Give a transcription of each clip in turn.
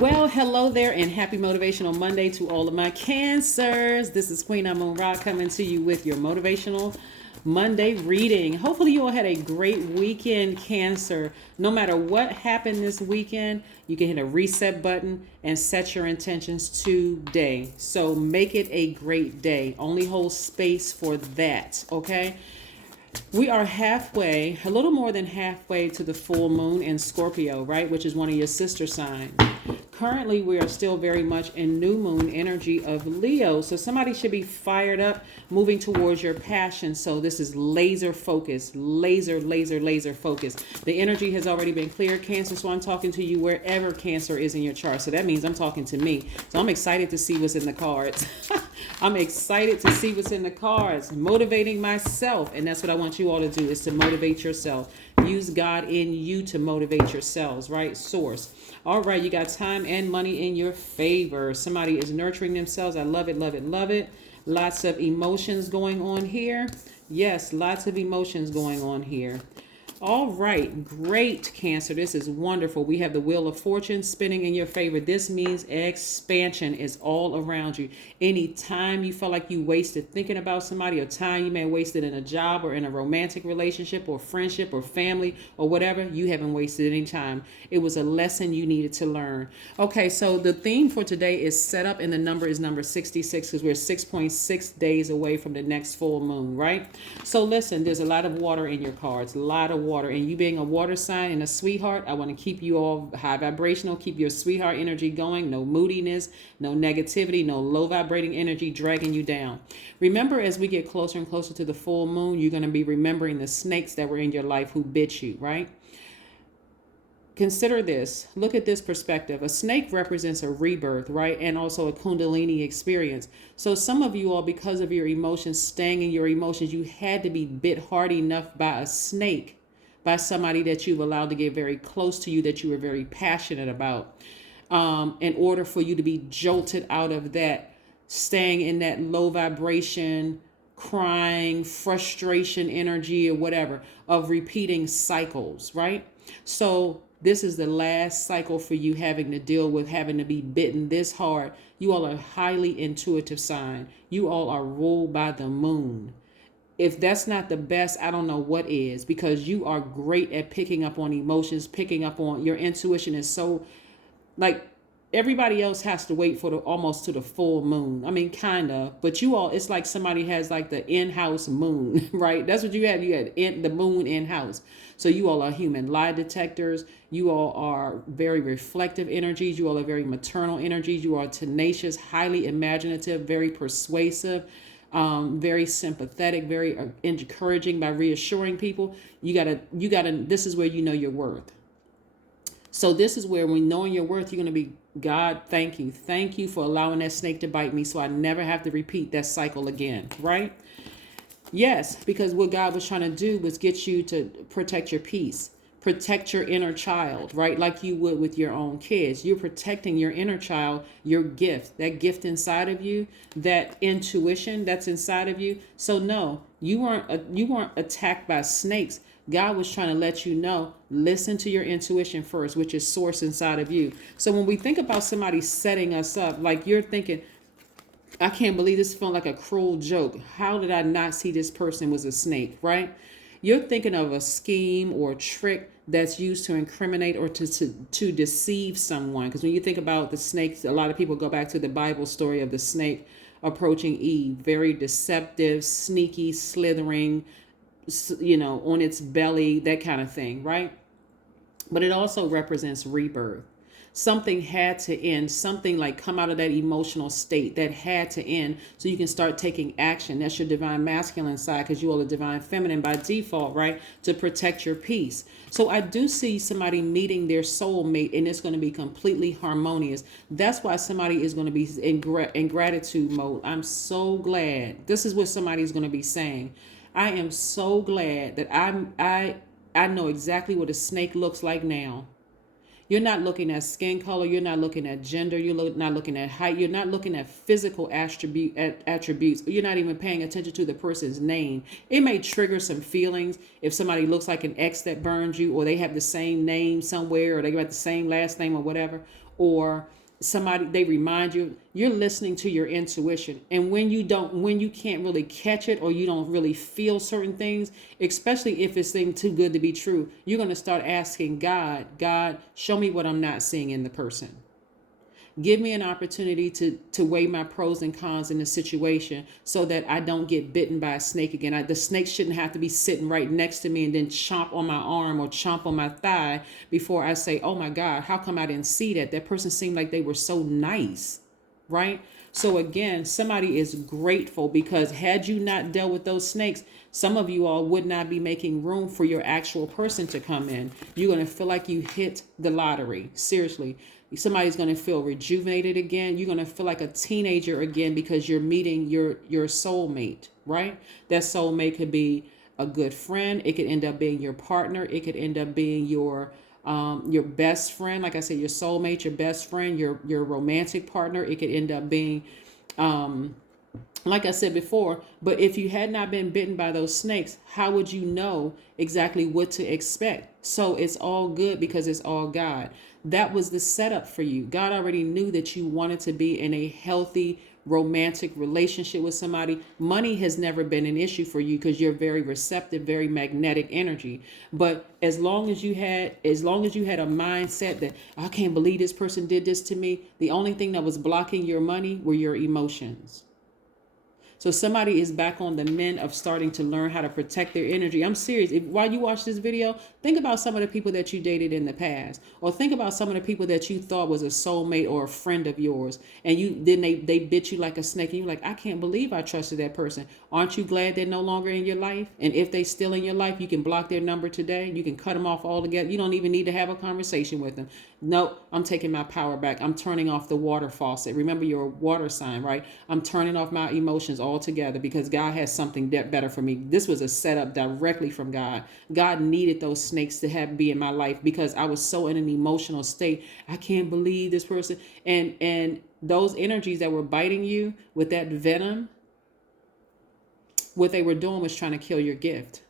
Well, hello there and happy Motivational Monday to all of my Cancers. This is Queen Amun Ra coming to you with your Motivational Monday reading. Hopefully you all had a great weekend, Cancer. No matter what happened this weekend, you can hit a reset button and set your intentions today. So make it a great day. Only hold space for that, okay? We are halfway, a little more than halfway to the full moon in Scorpio, right? Which is one of your sister signs. Currently, we are still very much in new moon energy of Leo. So somebody should be fired up, moving towards your passion. So this is laser focus, laser focus. The energy has already been cleared, Cancer. So I'm talking to you wherever Cancer is in your chart. So that means I'm talking to me. So I'm excited to see what's in the cards. I'm excited to see what's in the cards, motivating myself. And that's what I want you all to do, is to motivate yourself. Use God in you to motivate yourselves, right? Source. All right, you got time and money in your favor. Somebody is nurturing themselves. I love it, love it, love it. Lots of emotions going on here. Yes, lots of emotions going on here. All right, great, Cancer. This is wonderful. We have the Wheel of Fortune spinning in your favor. This means expansion is all around you. Any time you felt like you wasted thinking about somebody, or time you may have wasted in a job or in a romantic relationship or friendship or family or whatever, you haven't wasted any time. It was a lesson you needed to learn. Okay, so the theme for today is set up, and the number is number 66 because we're 6.6 days away from the next full moon, right? So listen, there's a lot of water in your cards, a lot of water, and you being a water sign and a sweetheart, I want to keep you all high vibrational, keep your sweetheart energy going. No moodiness, no negativity, no low vibrating energy dragging you down. Remember, as we get closer and closer to the full moon, you're going to be remembering the snakes that were in your life who bit you, right? Consider this. Look at this perspective. A snake represents a rebirth, right? And also a Kundalini experience. So some of you all, because of your emotions, staying in your emotions, you had to be bit hard enough by a snake, by somebody that you've allowed to get very close to you, that you were very passionate about, in order for you to be jolted out of that, staying in that low vibration, crying, frustration energy, or whatever, of repeating cycles, right? So this is the last cycle for you, having to deal with having to be bitten this hard. You all are a highly intuitive sign. You all are ruled by the moon. If that's not the best, I don't know what is, because you are great at picking up on emotions, picking up on your intuition is so, like, everybody else has to wait for almost to the full moon. I mean, kind of, but you all, it's like somebody has like the in-house moon, right? That's what you had. You had the moon in-house. So you all are human lie detectors. You all are very reflective energies. You all are very maternal energies. You are tenacious, highly imaginative, very persuasive, very sympathetic, very encouraging by reassuring people. You gotta, this is where you know your worth. So this is where, when knowing your worth, you're going to be, God, thank you. Thank you for allowing that snake to bite me so I never have to repeat that cycle again, right? Yes, because what God was trying to do was get you to protect your peace, protect your inner child, right? Like you would with your own kids. You're protecting your inner child, your gift, that gift inside of you, that intuition that's inside of you. So no, you weren't attacked by snakes. God was trying to let you know, listen to your intuition first, which is source inside of you. So when we think about somebody setting us up, like you're thinking, I can't believe this felt like a cruel joke. How did I not see this person was a snake, right? You're thinking of a scheme or a trick that's used to incriminate or to deceive someone. Because when you think about the snakes, a lot of people go back to the Bible story of the snake approaching Eve. Very deceptive, sneaky, slithering, on its belly, that kind of thing, right? But it also represents rebirth. Something had to end, something like come out of that emotional state that had to end so you can start taking action. That's your divine masculine side, because you are the divine feminine by default, right? To protect your peace. So I do see somebody meeting their soulmate, and it's going to be completely harmonious. That's why somebody is going to be in gratitude mode. I'm so glad. This is what somebody's going to be saying. I am so glad that I know exactly what a snake looks like now. You're not looking at skin color. You're not looking at gender. You're not looking at height. You're not looking at physical attributes. You're not even paying attention to the person's name. It may trigger some feelings if somebody looks like an ex that burned you, or they have the same name somewhere, or they got the same last name or whatever. or somebody, they remind you, you're listening to your intuition. And when you can't really catch it, or you don't really feel certain things, especially if it's thing too good to be true, you're going to start asking God, show me what I'm not seeing in the person. Give me an opportunity to weigh my pros and cons in the situation, so that I don't get bitten by a snake again. The snake shouldn't have to be sitting right next to me and then chomp on my arm or chomp on my thigh before I say, oh my God, how come I didn't see that? That person seemed like they were so nice, right? So again, somebody is grateful, because had you not dealt with those snakes, some of you all would not be making room for your actual person to come in. You're going to feel like you hit the lottery. Seriously. Somebody's going to feel rejuvenated again. You're going to feel like a teenager again, because you're meeting your soulmate, right? That soulmate could be a good friend. It could end up being your partner. It could end up being your best friend. Like I said, your soulmate, your best friend, your romantic partner. It could end up being, like I said before. But if you had not been bitten by those snakes, how would you know exactly what to expect? So it's all good, because it's all God. That was the setup for you. God already knew that you wanted to be in a healthy romantic relationship with somebody. Money has never been an issue for you, because you're very receptive, very magnetic energy. But as long as you had a mindset that, I can't believe this person did this to me, the only thing that was blocking your money were your emotions. So somebody is back on the mend of starting to learn how to protect their energy. I'm serious. While you watch this video, think about some of the people that you dated in the past, or think about some of the people that you thought was a soulmate or a friend of yours, and they bit you like a snake, and you're like, I can't believe I trusted that person. Aren't you glad they're no longer in your life? And if they still in your life, you can block their number today. You can cut them off altogether. You don't even need to have a conversation with them. No, I'm taking my power back. I'm turning off the water faucet. Remember, you're a water sign, right? I'm turning off my emotions altogether, because God has something better for me. This was a setup directly from God. God needed those snakes to be in my life, because I was so in an emotional state. I can't believe this person. And those energies that were biting you with that venom, what they were doing was trying to kill your gift,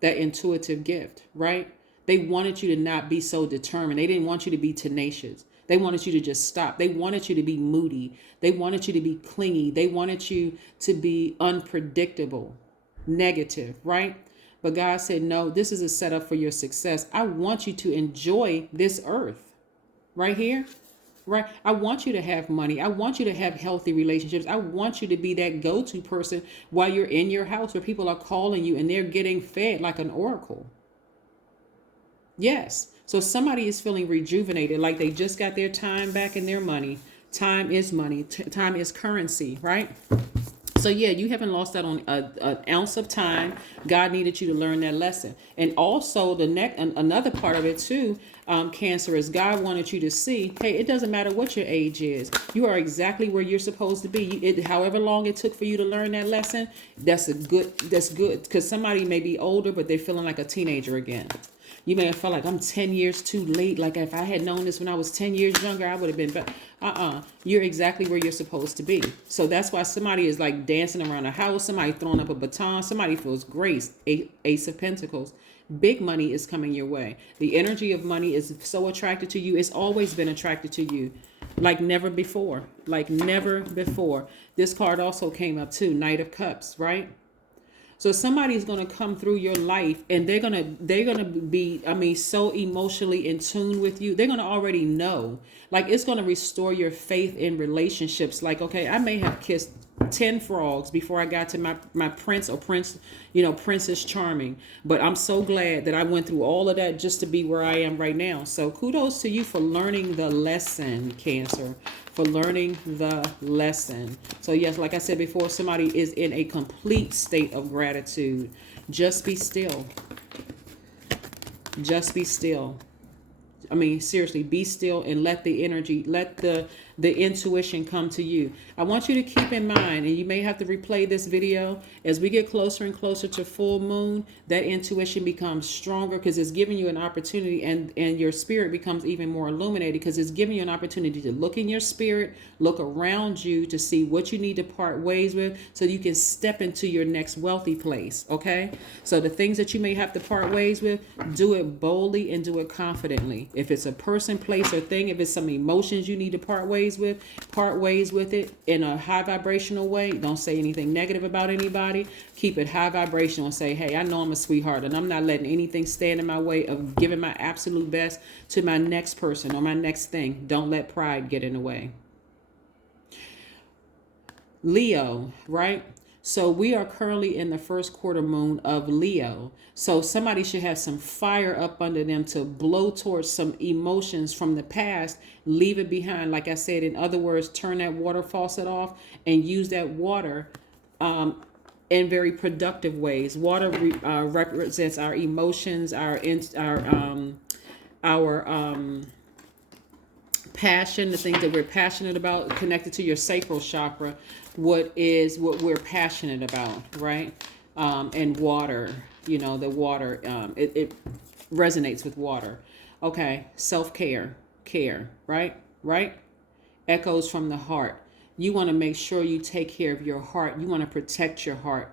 that intuitive gift, right? They wanted you to not be so determined. They didn't want you to be tenacious. They wanted you to just stop. They wanted you to be moody. They wanted you to be clingy. They wanted you to be unpredictable, negative, right? But God said, no, this is a setup for your success. I want you to enjoy this earth right here, right? I want you to have money. I want you to have healthy relationships. I want you to be that go-to person while you're in your house, where people are calling you and they're getting fed like an oracle. Yes. So somebody is feeling rejuvenated, like they just got their time back and their money. Time is money. Time is currency, right? So yeah, you haven't lost out on an ounce of time. God needed you to learn that lesson. And also another part of it too, Cancer, is God wanted you to see, hey, it doesn't matter what your age is. You are exactly where you're supposed to be. However long it took for you to learn that lesson, that's good. Because somebody may be older, but they're feeling like a teenager again. You may have felt like, I'm 10 years too late. Like if I had known this when I was 10 years younger, I would have been better. You're exactly where you're supposed to be. So that's why somebody is like dancing around the house. Somebody throwing up a baton. Somebody feels grace. Ace of Pentacles. Big money is coming your way. The energy of money is so attracted to you. It's always been attracted to you. Like never before. Like never before. This card also came up too. Knight of Cups, right? So somebody's going to come through your life, and they're going to be, so emotionally in tune with you. They're going to already know. Like it's going to restore your faith in relationships. Like, okay, I may have kissed 10 frogs before I got to my prince or prince, Princess Charming. But I'm so glad that I went through all of that just to be where I am right now. So kudos to you for learning the lesson, Cancer. For learning the lesson. So yes, like I said before, somebody is in a complete state of gratitude. Just be still. Just be still. Seriously, be still and let the energy, let the intuition come to you. I want you to keep in mind, and you may have to replay this video, as we get closer and closer to full moon, that intuition becomes stronger, because it's giving you an opportunity, and your spirit becomes even more illuminated, because it's giving you an opportunity to look in your spirit, look around you to see what you need to part ways with, so you can step into your next wealthy place. Okay, so the things that you may have to part ways with, do it boldly and do it confidently. If it's a person, place, or thing, if it's some emotions you need to part ways with it in a high vibrational way. Don't say anything negative about anybody. Keep it high vibrational and say, hey, I know I'm a sweetheart and I'm not letting anything stand in my way of giving my absolute best to my next person or my next thing. Don't let pride get in the way. Leo, right? So we are currently in the first quarter moon of Leo. So somebody should have some fire up under them to blow towards some emotions from the past, leave it behind. Like I said, in other words, turn that water faucet off and use that water in very productive ways. Water represents our emotions, our passion, the things that we're passionate about, connected to your sacral chakra, what we're passionate about, right? And water, the water, it resonates with water. Okay, self-care, right? Echoes from the heart. You want to make sure you take care of your heart. You want to protect your heart.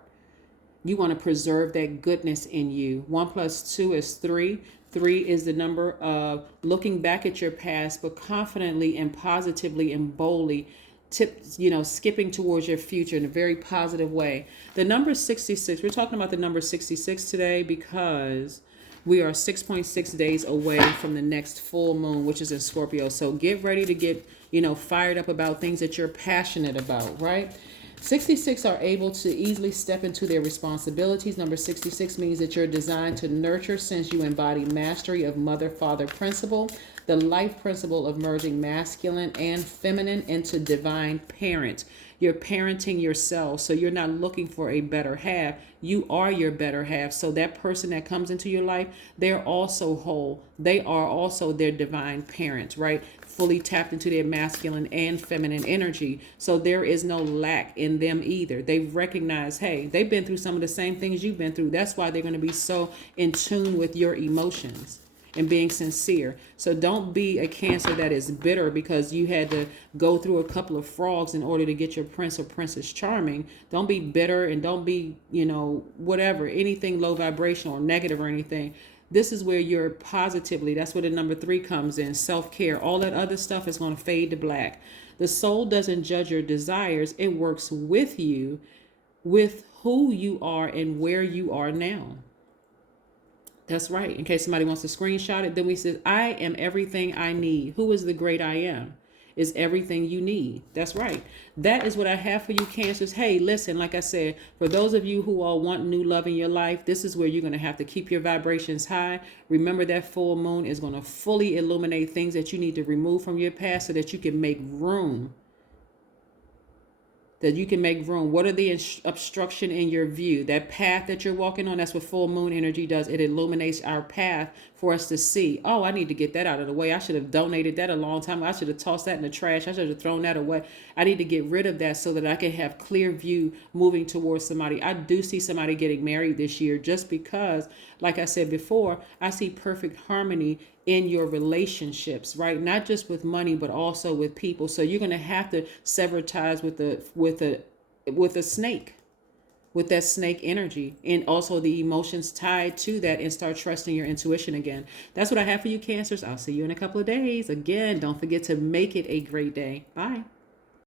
You want to preserve that goodness in you. 1 + 2 is 3. 3 is the number of looking back at your past, but confidently and positively and boldly, skipping towards your future in a very positive way. The number 66, we're talking about the number 66 today because we are 6.6 days away from the next full moon, which is in Scorpio. So get ready to get, fired up about things that you're passionate about, right? 66 are able to easily step into their responsibilities. Number 66 means that you're designed to nurture since you embody mastery of mother-father principle, the life principle of merging masculine and feminine into divine parent. You're parenting yourself, so you're not looking for a better half. You are your better half. So that person that comes into your life, they're also whole. They are also their divine parent, right? Fully tapped into their masculine and feminine energy. So there is no lack in them either. They've recognized, hey, they've been through some of the same things you've been through. That's why they're going to be so in tune with your emotions and being sincere. So don't be a Cancer that is bitter because you had to go through a couple of frogs in order to get your prince or princess charming. Don't be bitter and don't be, whatever, anything low vibrational or negative or anything. This is where you're positively, that's where the number 3 comes in, self-care. All that other stuff is going to fade to black. The soul doesn't judge your desires. It works with you, with who you are and where you are now. That's right. In case somebody wants to screenshot it, then we said, I am everything I need. Who is the great I am? Is everything you need. That's right. That is what I have for you, Cancers. Hey, listen, like I said, for those of you who all want new love in your life, this is where you're going to have to keep your vibrations high. Remember that full moon is going to fully illuminate things that you need to remove from your past so that you can make room. What are the obstruction in your view? That path that you're walking on, that's what full moon energy does. It illuminates our path for us to see. Oh, I need to get that out of the way. I should have donated that a long time ago. I should have tossed that in the trash. I should have thrown that away. I need to get rid of that so that I can have clear view moving towards somebody. I do see somebody getting married this year just because, like I said before, I see perfect harmony in your relationships, right? Not just with money, but also with people. So you're going to have to sever ties with a snake, with that snake energy, and also the emotions tied to that, and start trusting your intuition again. That's what I have for you, Cancers. I'll see you in a couple of days. Again, don't forget to make it a great day. Bye.